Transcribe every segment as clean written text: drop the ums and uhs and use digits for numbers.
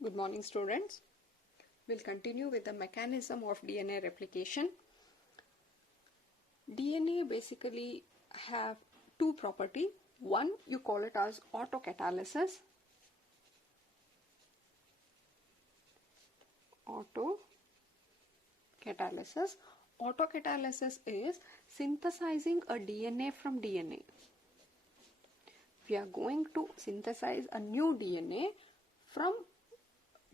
Good morning, students. We'll continue with the mechanism of DNA replication. DNA basically have two properties. One, you call it as autocatalysis. Autocatalysis is synthesizing a DNA from DNA. We are going to synthesize a new DNA from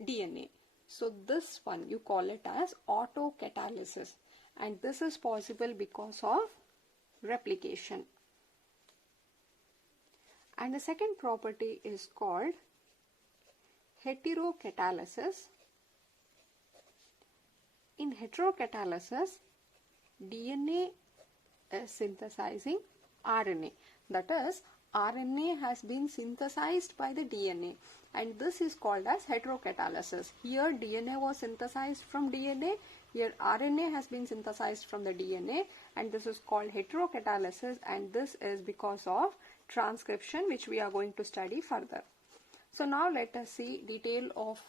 DNA. So this one you call it as autocatalysis, and this is possible because of replication. And the second property is called heterocatalysis. In heterocatalysis, DNA is synthesizing RNA. That is, RNA has been synthesized by the DNA, and this is called as heterocatalysis. Here DNA was synthesized from DNA, here RNA has been synthesized from the DNA, and this is called heterocatalysis, and this is because of transcription, which we are going to study further. So now let us see detail of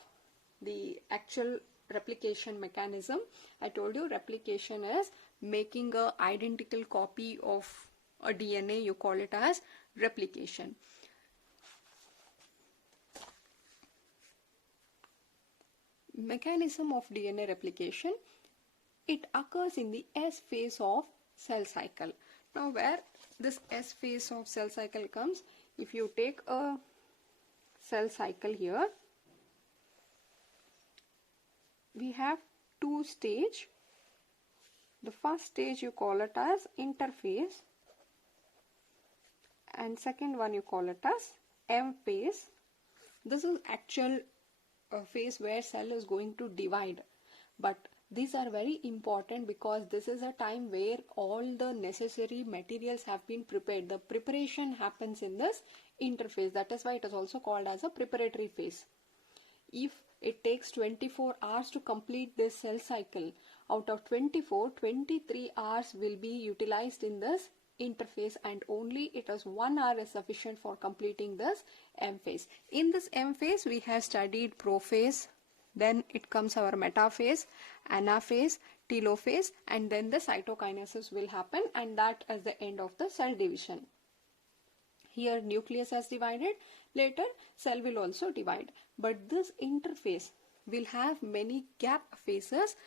the actual replication mechanism. I told you replication is making a identical copy of a DNA. You call it as replication. Mechanism of DNA replication, it occurs in the S phase of cell cycle. Now where this S phase of cell cycle comes, if you take a cell cycle here, we have two stages. The first stage you call it as interphase, and second one you call it as M phase. This is actual phase where cell is going to divide, but these are very important because this is a time where all the necessary materials have been prepared. The preparation happens in this interphase. That is why it is also called as a preparatory phase. If it takes 24 hours to complete this cell cycle, out of 24, 23 hours will be utilized in this interphase, and only it is 1 hour is sufficient for completing this M phase. In this M phase we have studied prophase, then it comes our metaphase, anaphase, telophase, and then the cytokinesis will happen, and that is the end of the cell division. Here nucleus has divided, later cell will also divide, but this interphase will have many gap phases,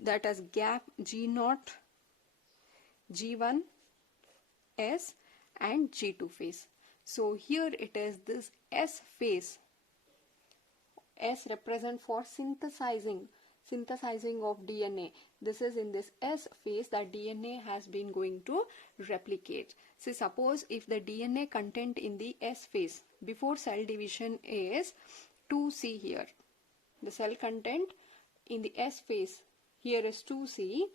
that is gap G0, G1, S and G2 phase. So here it is this S phase. S represent for synthesizing of DNA. This is in this S phase that DNA has been going to replicate. So suppose if the DNA content in the S phase before cell division is 2C here. The cell content in the S phase here is 2C.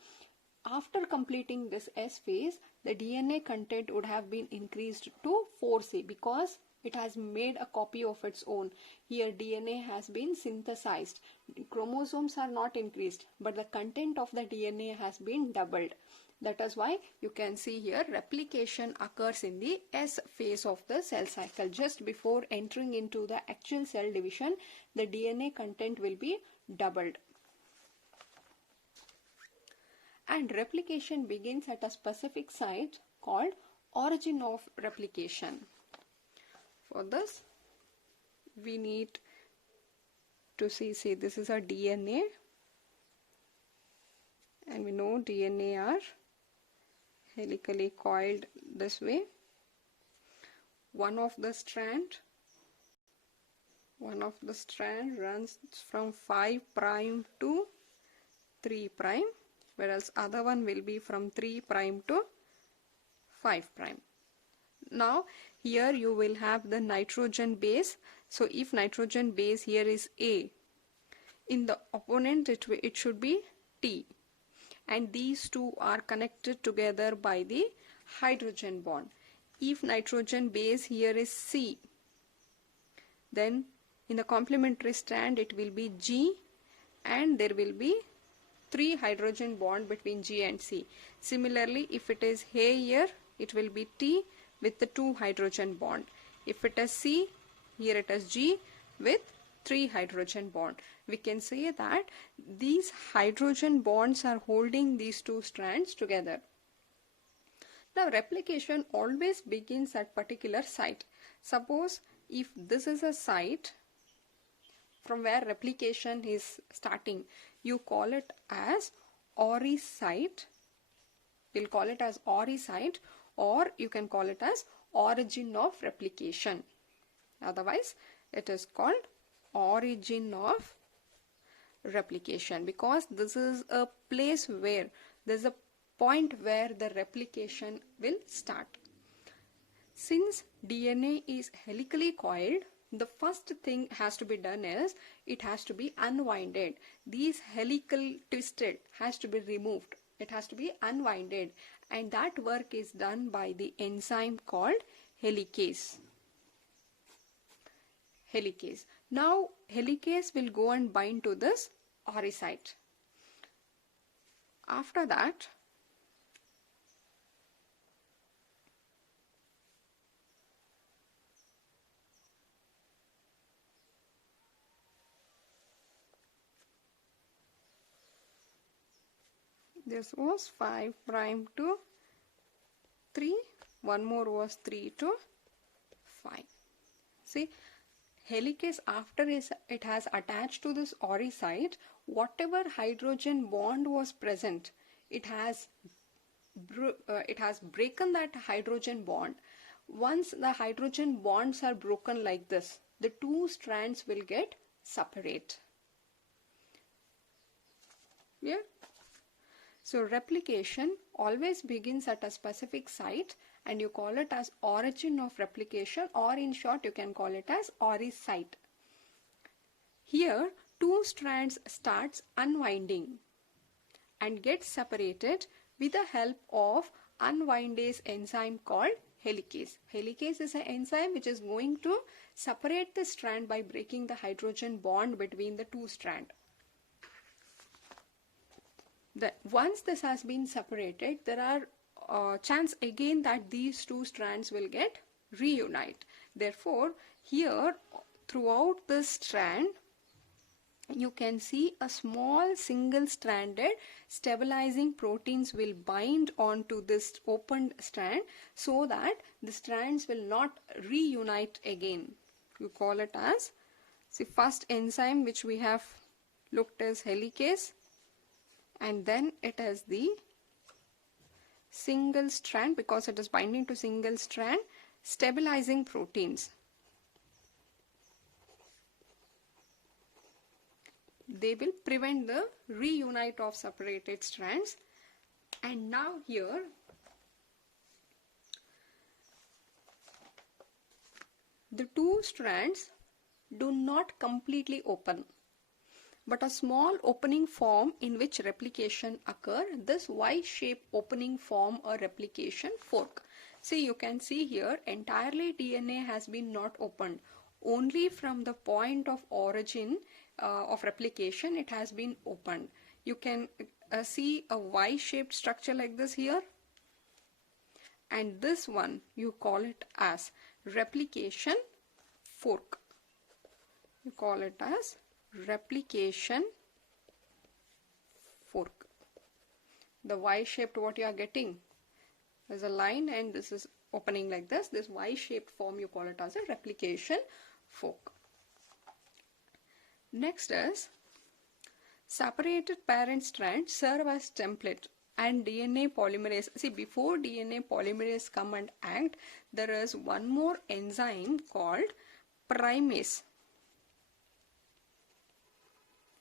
After completing this S phase, the DNA content would have been increased to 4C because it has made a copy of its own. Here DNA has been synthesized. Chromosomes are not increased, but the content of the DNA has been doubled. That is why you can see here replication occurs in the S phase of the cell cycle. Just before entering into the actual cell division, the DNA content will be doubled. And replication begins at a specific site called origin of replication. For this, we need to see this is a DNA, and we know DNA are helically coiled this way. One of the strand runs from 5' to 3', whereas other one will be from 3' to 5'. Now here you will have the nitrogen base. So if nitrogen base here is A, in the opponent it should be T, and these two are connected together by the hydrogen bond. If nitrogen base here is C, then in the complementary strand it will be G, and there will be 3 hydrogen bond between G and C. Similarly, if it is A here, it will be T with the 2 hydrogen bond. If it is C, here it is G with 3 hydrogen bond. We can say that these hydrogen bonds are holding these 2 strands together. Now replication always begins at particular site. Suppose if this is a site from where replication is starting, you call it as ORI site. We'll call it as ORI site, or you can call it as origin of replication. Otherwise, it is called origin of replication, because this is a place where there's a point where the replication will start. Since DNA is helically coiled, the first thing has to be done is it has to be unwinded. These helical twisted has to be removed. It has to be unwinded, and that work is done by the enzyme called helicase. Helicase. Now helicase will go and bind to this ORI site. After that, this was 5' to 3, one more was 3 to 5. See, helicase, after it has attached to this ORI site, whatever hydrogen bond was present, it has broken that hydrogen bond. Once the hydrogen bonds are broken like this, the 2 strands will get separate. Yeah. So replication always begins at a specific site, and you call it as origin of replication, or in short you can call it as ORI site. Here 2 strands starts unwinding and gets separated with the help of unwindase enzyme called helicase. Helicase is an enzyme which is going to separate the strand by breaking the hydrogen bond between the 2 strands. Once this has been separated, there are chance again that these 2 strands will get reunite. Therefore, here throughout this strand, you can see a small single-stranded stabilizing proteins will bind onto this opened strand, so that the strands will not reunite again. You call it as, see, first enzyme which we have looked as helicase, and then it is the single strand, because it is binding to single strand stabilizing proteins. They will prevent the reunite of separated strands. And now here the 2 strands do not completely open, but a small opening form in which replication occur. This Y-shaped opening form a replication fork. See, you can see here entirely DNA has been not opened. Only from the point of origin of replication it has been opened. You can see a Y-shaped structure like this here, and this one you call it as replication fork. You call it as replication fork. The Y-shaped, what you are getting, there's a line and this is opening like this. This Y-shaped form you call it as a replication fork. Next is separated parent strands serve as template and DNA polymerase. See, before DNA polymerase come and act, there is one more enzyme called primase.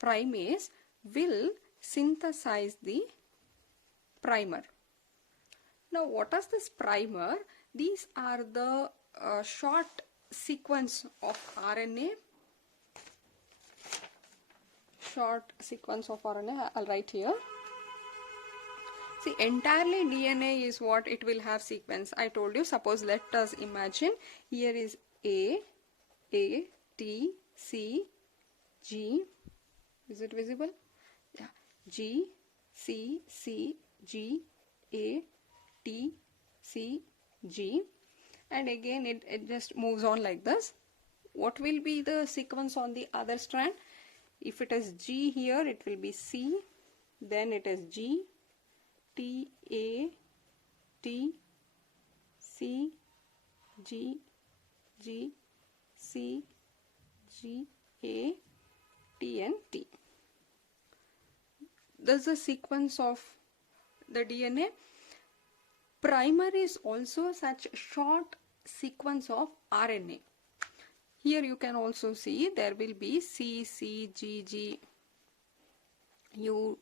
Primase will synthesize the primer. Now, what is this primer? These are the short sequence of RNA. Short sequence of RNA, I'll write here. See, entirely DNA is what it will have sequence. I told you, suppose let us imagine here is A, T, C, G. Is it visible? Yeah. G, C, G, A, T, C, G. And again it just moves on like this. what will be the sequence on the other strand? If it is G here, it will be C, then it is G, T, A, T, C, G, G, C, G, A, T and T. This is the sequence of the DNA. Primer is also such short sequence of RNA. Here you can also see there will be C, C, G, G, U,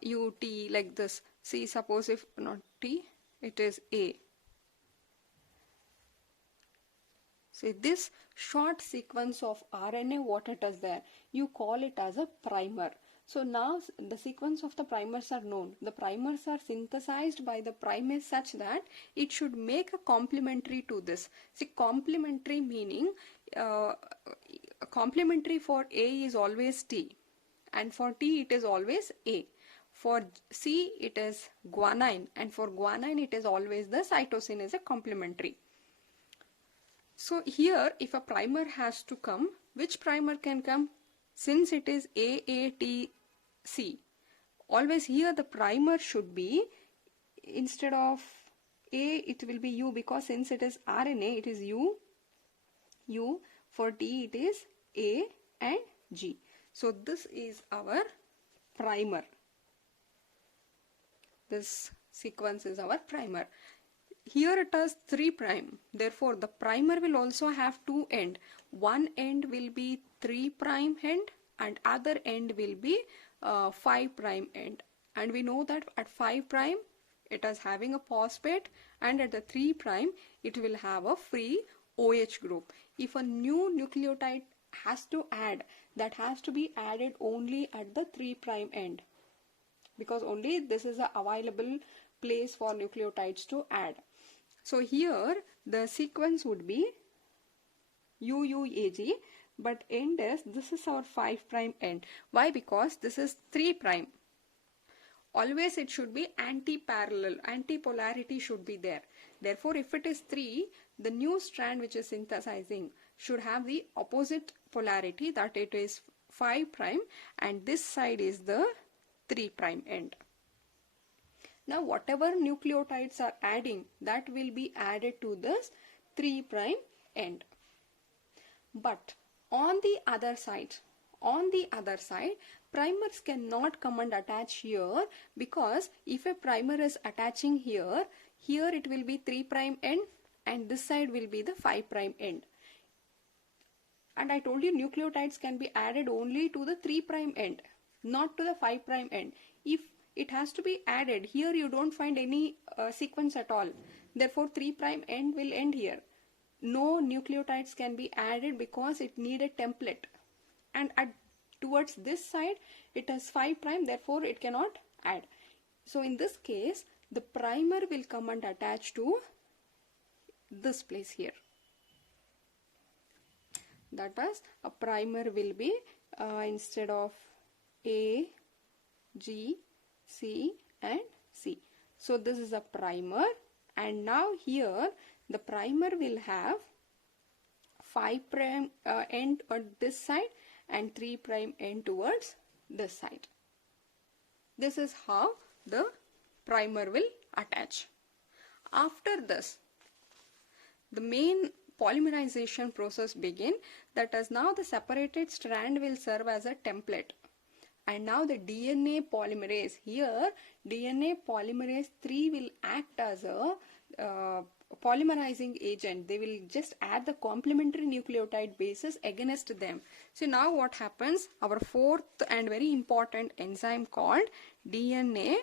U, T, like this. C, suppose if not T, it is A. See this short sequence of RNA, what it is there, you call it as a primer. So now the sequence of the primers are known. The primers are synthesized by the primase such that it should make a complementary to this. See, complementary meaning complementary for A is always T, and for T it is always A. For C it is guanine, and for guanine it is always the cytosine is a complementary. So here if a primer has to come, which primer can come? Since it is AATC, always here the primer should be, instead of A it will be U, because since it is RNA it is U, U, for T it is A and G. So this is our primer. This sequence is our primer. Here it is 3 prime. Therefore, the primer will also have two ends. One end will be 3 prime end and other end will be 5 prime end. And we know that at 5 prime it is having a phosphate, and at the 3 prime it will have a free OH group. If a new nucleotide has to add, that has to be added only at the 3 prime end, because only this is a available place for nucleotides to add. So here the sequence would be UUAG, but end is, this is our 5 prime end. Why? Because this is 3 prime. Always it should be anti-parallel, anti-polarity should be there. Therefore, if it is 3, the new strand which is synthesizing should have the opposite polarity, that it is 5 prime, and this side is the 3 prime end. Now whatever nucleotides are adding, that will be added to this 3 prime end. But on the other side, primers cannot come and attach here, because if a primer is attaching here, here it will be 3 prime end and this side will be the 5 prime end. And I told you nucleotides can be added only to the 3 prime end, not to the 5 prime end. If it has to be added here, you don't find any sequence at all. Therefore 3 prime end will end here. No nucleotides can be added because it need a template, and towards this side it is 5 prime, therefore it cannot add. So in this case the primer will come and attach to this place here. That is, a primer will be instead of A, G, C and C. So this is a primer, and now here the primer will have 5 prime end on this side and 3 prime end towards this side. This is how the primer will attach. After this, the main polymerization process begin. That is, now the separated strand will serve as a template. And now the DNA polymerase, here DNA polymerase 3 will act as a polymerizing agent. They will just add the complementary nucleotide bases against them. So now what happens? Our fourth and very important enzyme called DNA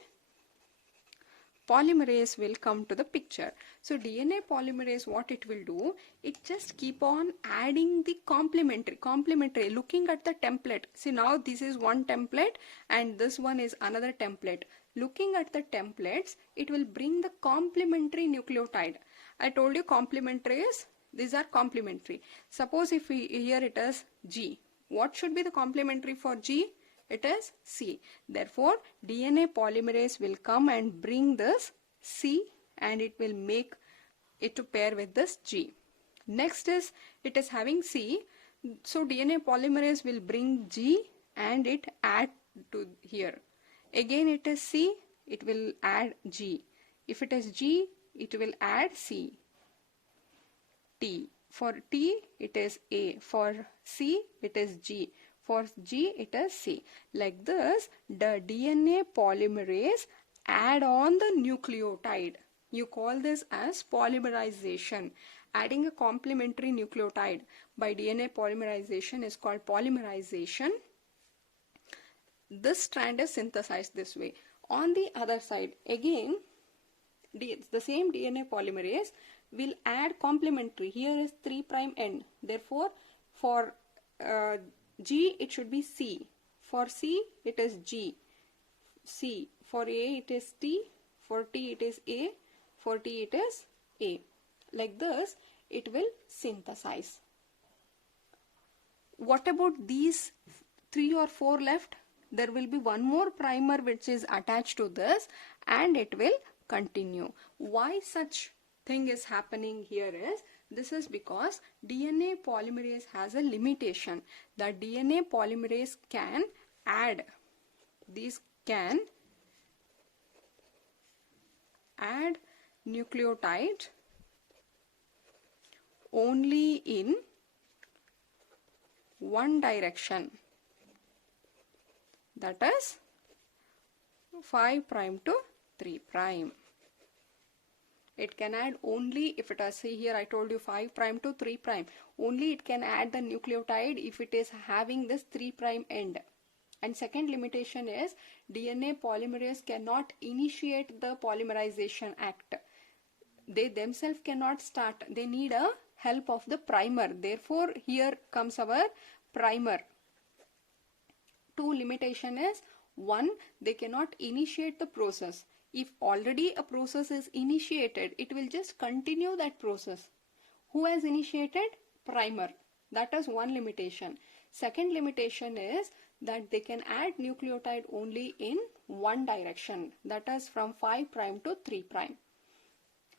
polymerase will come to the picture. So DNA polymerase, what it will do, it just keep on adding the complementary, looking at the template. See, now this is one template and this one is another template. Looking at the templates, it will bring the complementary nucleotide. I told you complementary is, these are complementary. Suppose if here it is G, what should be the complementary for G? It is C. Therefore, DNA polymerase will come and bring this C and it will make it to pair with this G. Next is it is having C. So DNA polymerase will bring G and it add to here. Again it is C, it will add G. If it is G, it will add C. T. For T it is A. For C it is G. For G it is C. Like this, the DNA polymerase add on the nucleotide. You call this as polymerization. Adding a complementary nucleotide by DNA polymerization is called polymerization. This strand is synthesized this way. On the other side, again, the same DNA polymerase will add complementary. Here is 3' end. Therefore, for G, it should be C. For C, it is G. C. For A, it is T. For T, it is A. For T, it is A. Like this, it will synthesize. What about these 3 or 4 left? There will be one more primer which is attached to this and it will continue. Why such thing is happening here is, this is because DNA polymerase has a limitation. The DNA polymerase can add, these can add nucleotide only in one direction, that is 5' to 3'. It can add only, if it is, see here I told you 5' to 3', only it can add the nucleotide if it is having this 3' end. And second limitation is DNA polymerase cannot initiate the polymerization act. They themselves cannot start, they need a help of the primer. Therefore here comes our primer. 2 limitation is, 1, they cannot initiate the process. If already a process is initiated, it will just continue that process. Who has initiated? Primer. That is one limitation. Second limitation is that they can add nucleotide only in one direction, that is from 5' to 3'.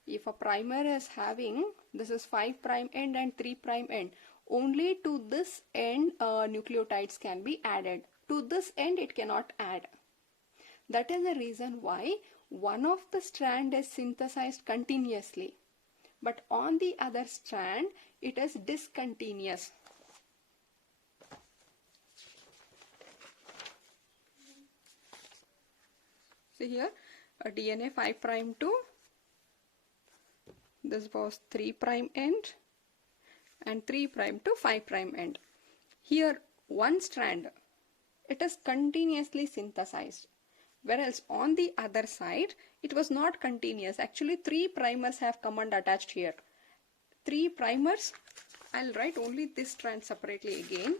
If a primer is having, this is 5' end and 3' end, only to this end nucleotides can be added. To this end it cannot add. That is the reason why one of the strand is synthesized continuously, but on the other strand it is discontinuous. See here, a DNA 5' to, this was 3' end and 3' to 5' end. Here one strand, it is continuously synthesized, whereas on the other side it was not continuous. Actually 3 primers have come and attached here. 3 primers, I'll write only this strand separately again.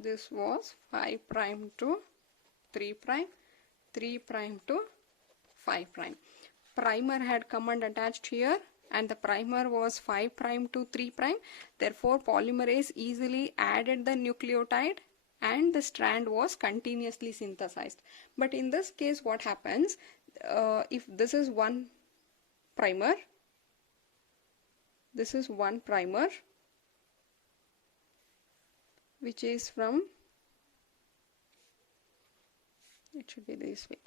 This was 5' to 3', 3' to 5'. Primer had come and attached here, and the primer was 5' to 3'. Therefore, polymerase easily added the nucleotide and the strand was continuously synthesized. But in this case, what happens, if this is one primer, this is one primer, which is from, it should be this way.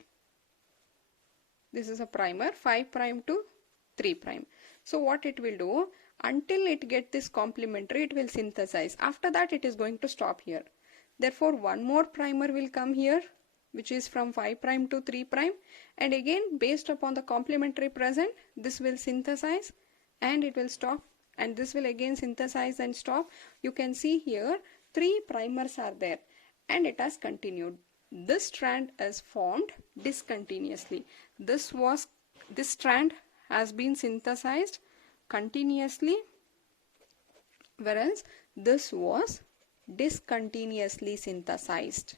This is a primer 5' to 3'. So what it will do, until it get this complementary, it will synthesize. After that it is going to stop here. Therefore one more primer will come here, which is from 5' to 3', and again based upon the complementary present, this will synthesize and it will stop, and this will again synthesize and stop. You can see here 3 primers are there and it has continued. This strand is formed discontinuously. This strand has been synthesized continuously, whereas this was discontinuously synthesized.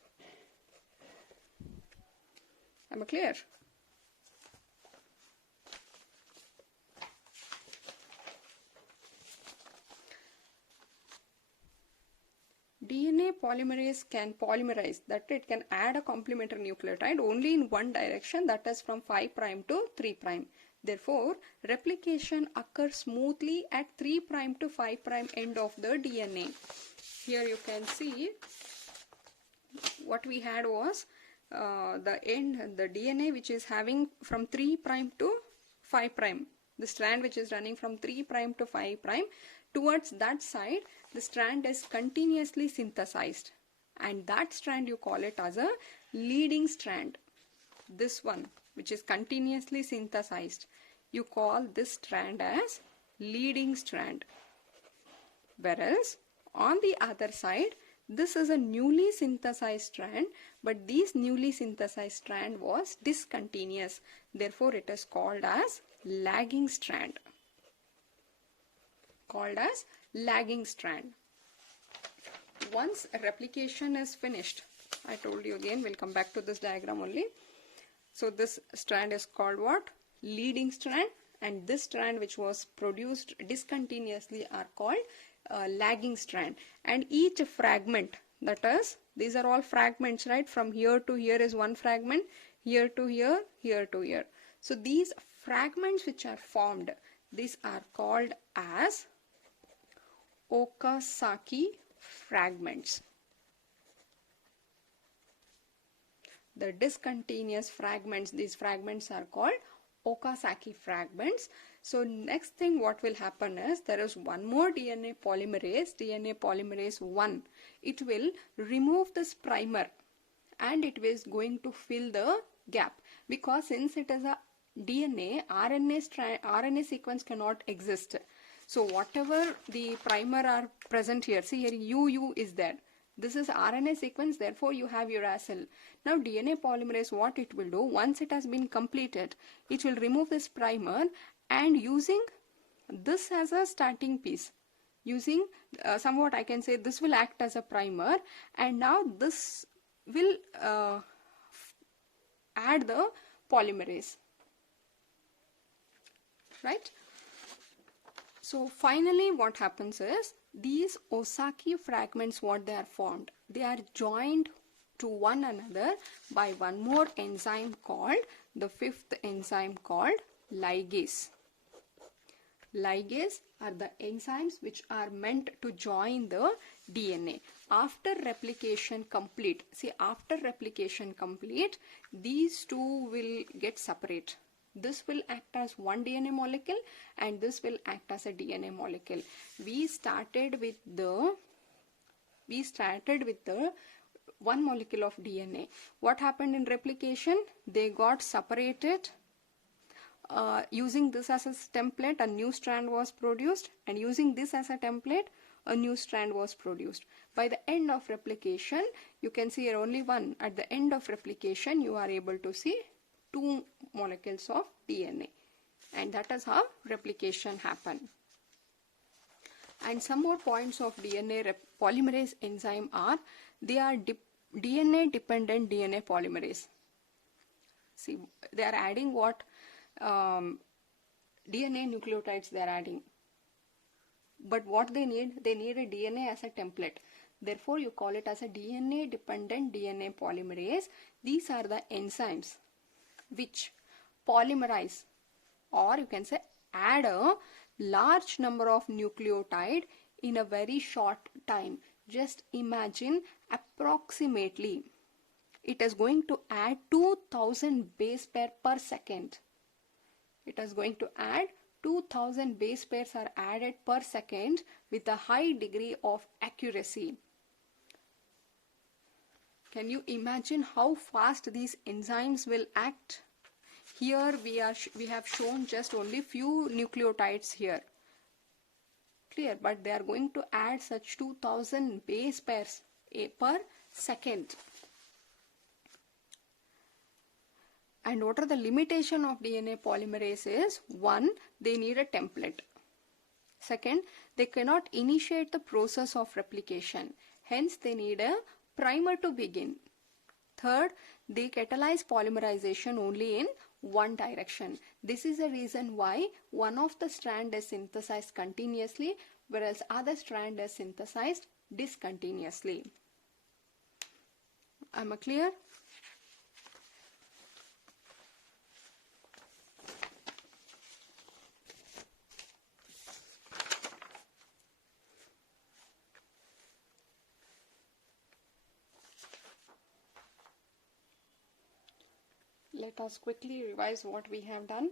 Am I clear? DNA polymerase can polymerize, that it can add a complementary nucleotide only in one direction, that is from 5 prime to 3 prime. Therefore, replication occurs smoothly at 3 prime to 5 prime end of the DNA. Here you can see what we had was the DNA which is having from 3 prime to 5 prime. The strand which is running from 3 prime to 5 prime, towards that side the strand is continuously synthesized, and that strand you call it as a leading strand. This one which is continuously synthesized, you call this strand as leading strand. Whereas on the other side, this is a newly synthesized strand, but this newly synthesized strand was discontinuous. Therefore, it is called as lagging strand. Called as lagging strand. Once replication is finished, I told you again, we'll come back to this diagram only. So this strand is called what? Leading strand, and this strand which was produced discontinuously are called lagging strand. And each fragment, that is, these are all fragments, right? From here to here is one fragment, here to here, here to here. So these fragments which are formed, these are called as Okazaki fragments. The discontinuous fragments, these fragments are called Okazaki fragments. So next thing what will happen is, there is one more DNA polymerase 1. It will remove this primer and it is going to fill the gap, because since it is a DNA, RNA sequence cannot exist. So whatever the primer are present here, see here UU is there. This is RNA sequence, therefore you have uracil. Now DNA polymerase, what it will do, once it has been completed, it will remove this primer, and using this as a starting piece, using somewhat I can say this will act as a primer, and now this will add the polymerase, right? So finally what happens is, these Okazaki fragments, what they are formed, they are joined to one another by one more enzyme called, the fifth enzyme called ligase. Ligase are the enzymes which are meant to join the DNA. After replication complete, see after replication complete, these two will get separate. This will act as one DNA molecule and this will act as a DNA molecule. We started with the one molecule of DNA. What happened in replication? They got separated. Using this as a template, a new strand was produced, and using this as a template, a new strand was produced. By the end of replication, you can see here only one. At the end of replication, you are able to see two molecules of DNA, and that is how replication happens. And some more points of DNA polymerase enzyme are, they are DNA dependent DNA polymerase. See, they are adding what DNA nucleotides they are adding, but what they need a DNA as a template. Therefore you call it as a DNA dependent DNA polymerase. These are the enzymes which polymerize, or you can say add a large number of nucleotide in a very short time. Just imagine, approximately it is going to add 2000 base pair per second. It is going to add 2000 base pairs are added per second with a high degree of accuracy. Can you imagine how fast these enzymes will act? Here we have shown just only few nucleotides here. Clear, but they are going to add such 2000 base pairs per second. And what are the limitation of DNA polymerase is, one, they need a template. Second, they cannot initiate the process of replication. Hence, they need a primer to begin. Third, they catalyze polymerization only in one direction. This is the reason why one of the strand is synthesized continuously, whereas other strand is synthesized discontinuously. Am I clear? Let us quickly revise what we have done.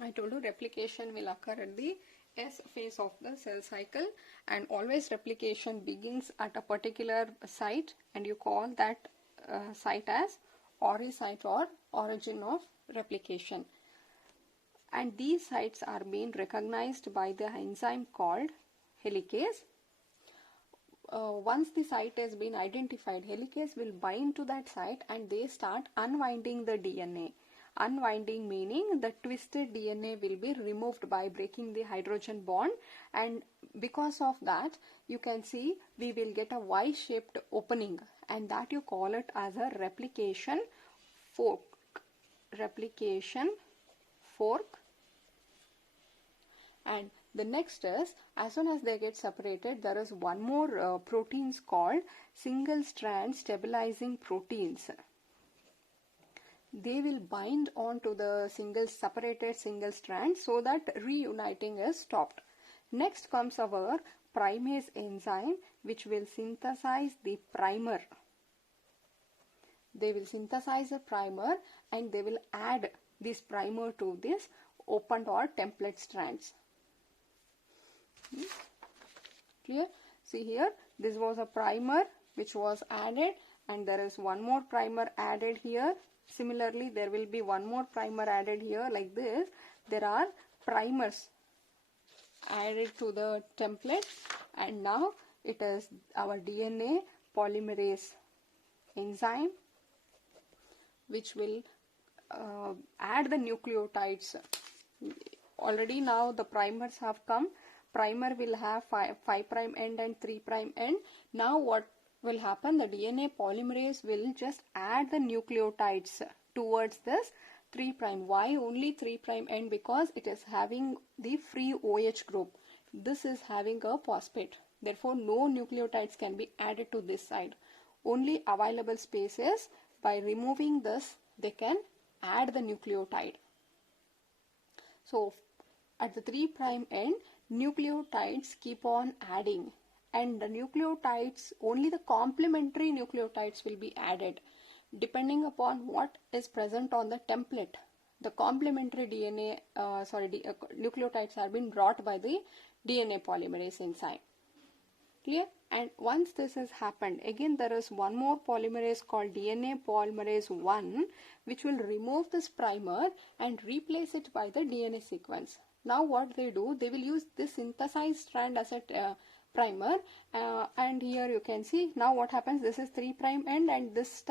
I told you replication will occur at the S phase of the cell cycle, and always replication begins at a particular site, and you call that site as ori site or origin of replication. And these sites are being recognized by the enzyme called helicase. Once the site has been identified, helicase will bind to that site and they start unwinding the DNA. Unwinding meaning the twisted DNA will be removed by breaking the hydrogen bond, and because of that you can see we will get a Y-shaped opening, and that you call it as a replication fork. Replication fork. And the next is, as soon as they get separated, there is one more proteins called single strand stabilizing proteins. They will bind on to the separated single strand so that reuniting is stopped. Next comes our primase enzyme, which will synthesize the primer. They will synthesize a primer and they will add this primer to this opened or template strands. Clear? See here, this was a primer which was added, and there is one more primer added here. Similarly, there will be one more primer added here like this. There are primers added to the template, and now it is our DNA polymerase enzyme which will add the nucleotides. Already now the primers have come. Primer will have 5' end and 3' end. Now what will happen? The DNA polymerase will just add the nucleotides towards this 3'. Why only 3' end? Because it is having the free OH group. This is having a phosphate. Therefore, no nucleotides can be added to this side. Only available spaces, by removing this, they can add the nucleotide. So, at the 3' end, nucleotides keep on adding, and the nucleotides, only the complementary nucleotides will be added depending upon what is present on the template. The complementary nucleotides are being brought by the DNA polymerase enzyme. Clear? And once this has happened, again there is one more polymerase called DNA polymerase 1, which will remove this primer and replace it by the DNA sequence. Now what they do, they will use this synthesized strand as a primer, and here you can see now what happens. This is 3' end, and this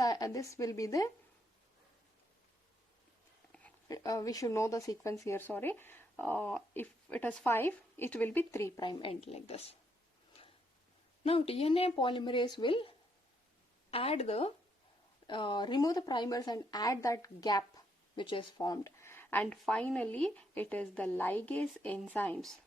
will be the we should know the sequence here, sorry. If it is 5, it will be 3' end like this. Now DNA polymerase will add the remove the primers and add that gap which is formed, and finally it is the ligase enzymes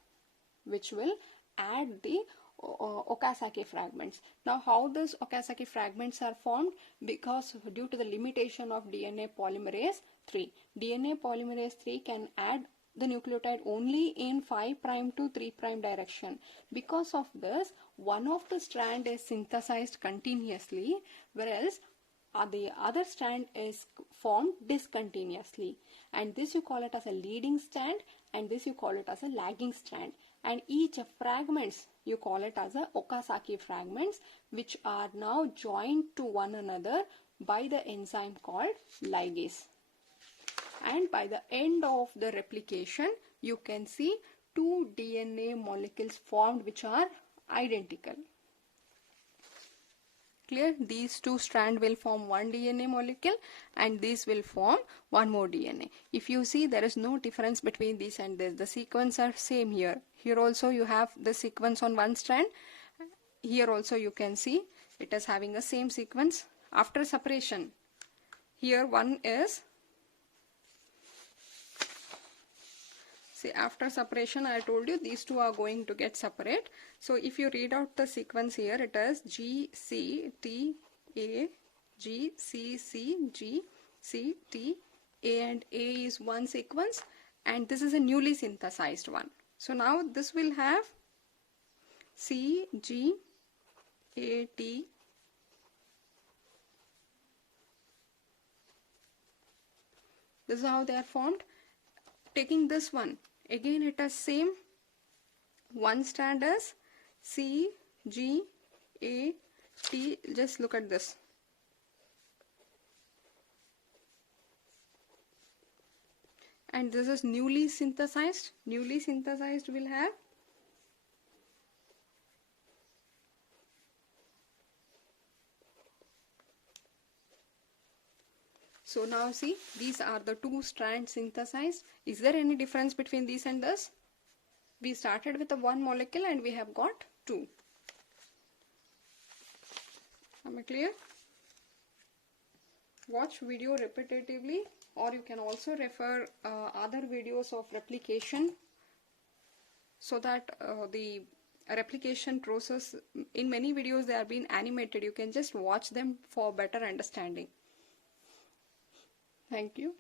which will add the Okazaki fragments. Now how these Okazaki fragments are formed? Because due to the limitation of DNA polymerase 3. DNA polymerase 3 can add the nucleotide only in 5' to 3' direction. Because of this, one of the strand is synthesized continuously, whereas the other strand is formed discontinuously, and this you call it as a leading strand, and this you call it as a lagging strand, and each fragments you call it as a Okazaki fragments, which are now joined to one another by the enzyme called ligase. And by the end of the replication, you can see 2 DNA molecules formed which are identical. Clear? These 2 strands will form one DNA molecule, and these will form one more DNA. If you see, there is no difference between these and this. The sequence are same here. Here also you have the sequence on one strand. Here also you can see it is having the same sequence. After separation, here one is See, after separation, I told you these two are going to get separate. So if you read out the sequence here, it is G, C, T, A, G, C, C, G, C, T, A, and A is one sequence, and this is a newly synthesized one. So now this will have C, G, A, T, this is how they are formed. Taking this one, again it is same. One strand is C, G, A, T. Just look at this. And this is newly synthesized. Newly synthesized will have so now see, these are the two strands synthesized. Is there any difference between these and this? We started with a one molecule and we have got two. Am I clear? Watch video repetitively, or you can also refer other videos of replication, so that the replication process, in many videos they are being animated. You can just watch them for better understanding. Thank you.